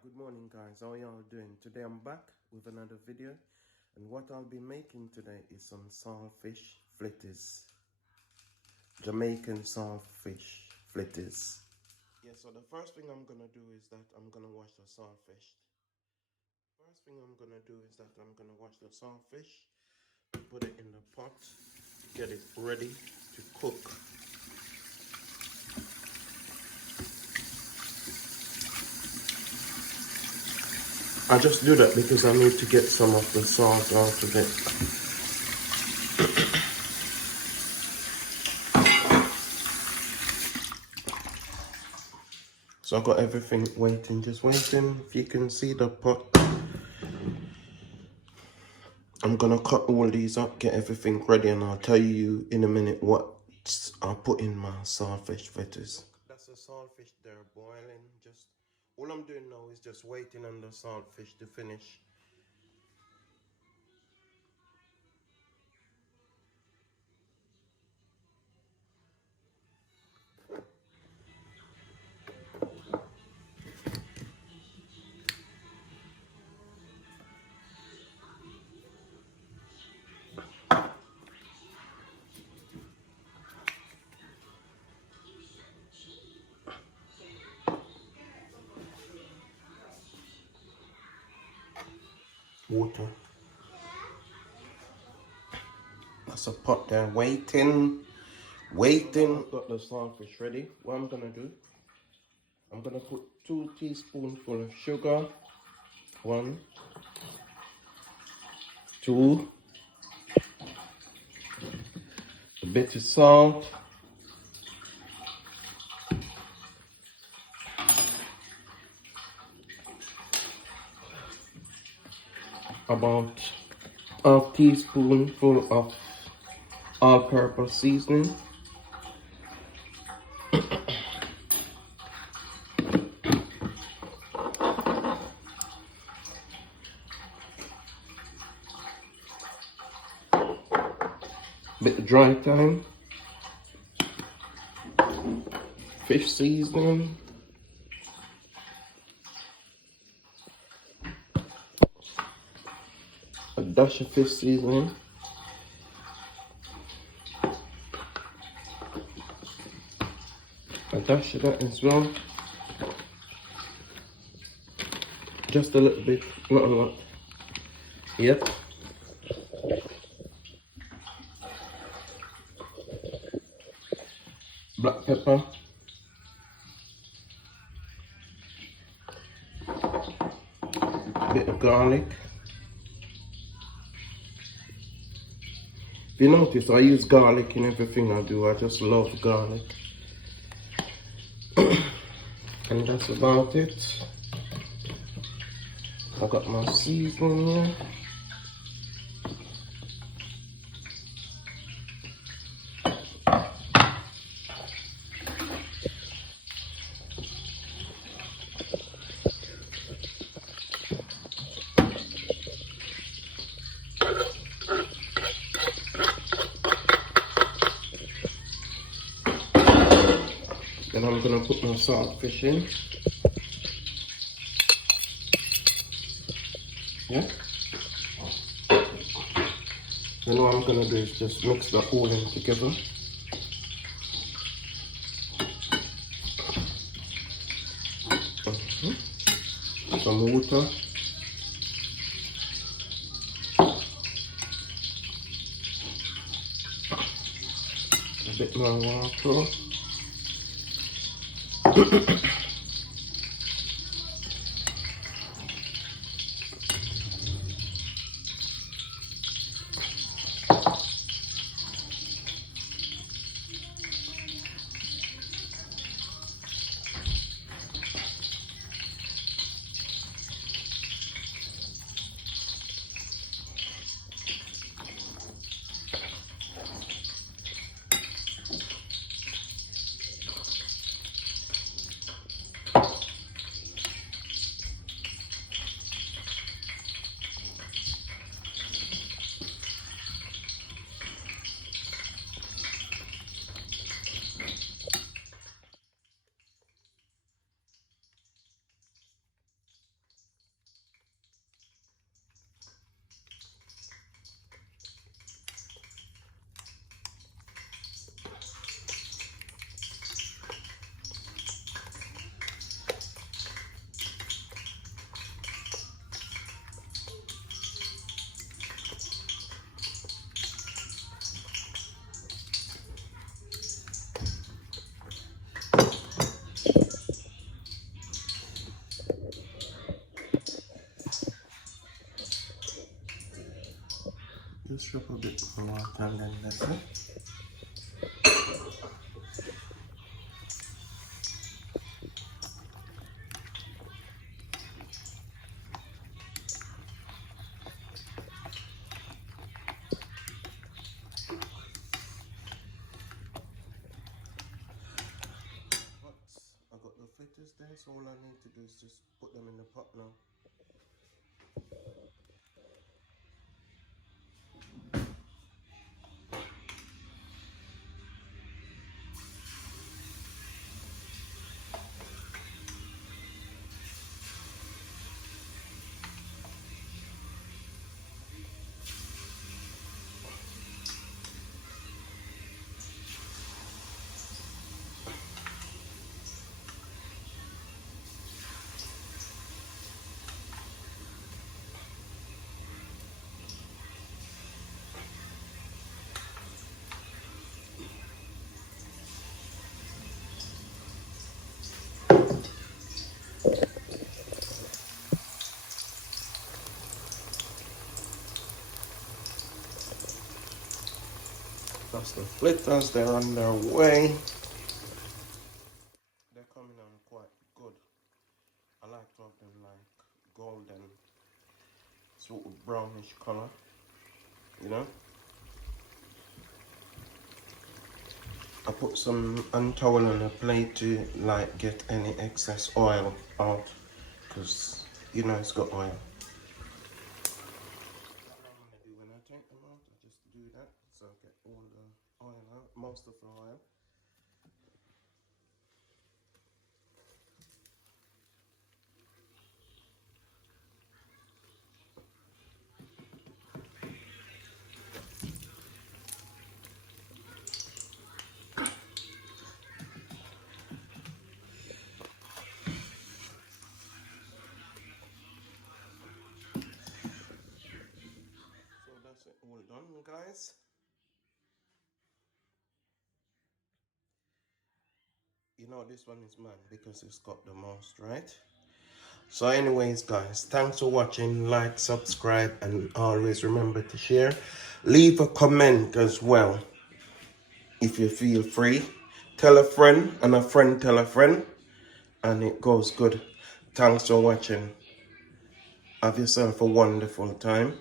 Good morning guys, how y'all doing? Today I'm back with another video, and what I'll be making today is some saltfish flitters. Jamaican saltfish flitters. Yeah, so the first thing I'm gonna do is that I'm gonna wash the saltfish. Put it in the pot, get it ready to cook. I just do that because I need to get some of the salt out of it. So I've got everything just waiting. If you can see the pot, I'm gonna cut all these up, get everything ready, and I'll tell you in a minute what I'll put in my saltfish fritters. That's the saltfish there boiling. Just all I'm doing now is just waiting on the saltfish to finish. Water. That's a pot there waiting. I've got the saltfish ready. What I'm gonna do, I'm gonna put 2 teaspoonfuls of sugar. 1, 2, a bit of salt, about half teaspoonful of all-purpose seasoning, bit of dry thyme, fish seasoning, a dash of fish seasoning, a dash of that as well, just a little bit, not a lot. Yep. Black pepper, a bit of garlic. If you notice, I use garlic in everything I do. I just love garlic. And that's about it. I got my seasoning here. Then I'm gonna put my saltfish in. Yeah. Then what I'm gonna do is just mix the whole in together. Some water. A bit more water. Drop a bit more and then that's it. I got the fritters there, so all I need to do is just put them in the pot now. That's the flitters, they're on their way. They're coming on quite good. I like to have them like golden, sort of brownish color, you know. I put some untowel on a plate to like get any excess oil out, because you know it's got oil. When I take them out, I just do that, so I get all the oil out, most of the oil. So that's it all done, guys. You know this one is mine because it's got the most, right? So anyways, guys, thanks for watching. Like, subscribe, and always remember to share. Leave a comment as well if you feel free. Tell a friend and a friend tell a friend, and it goes good. Thanks for watching. Have yourself a wonderful time.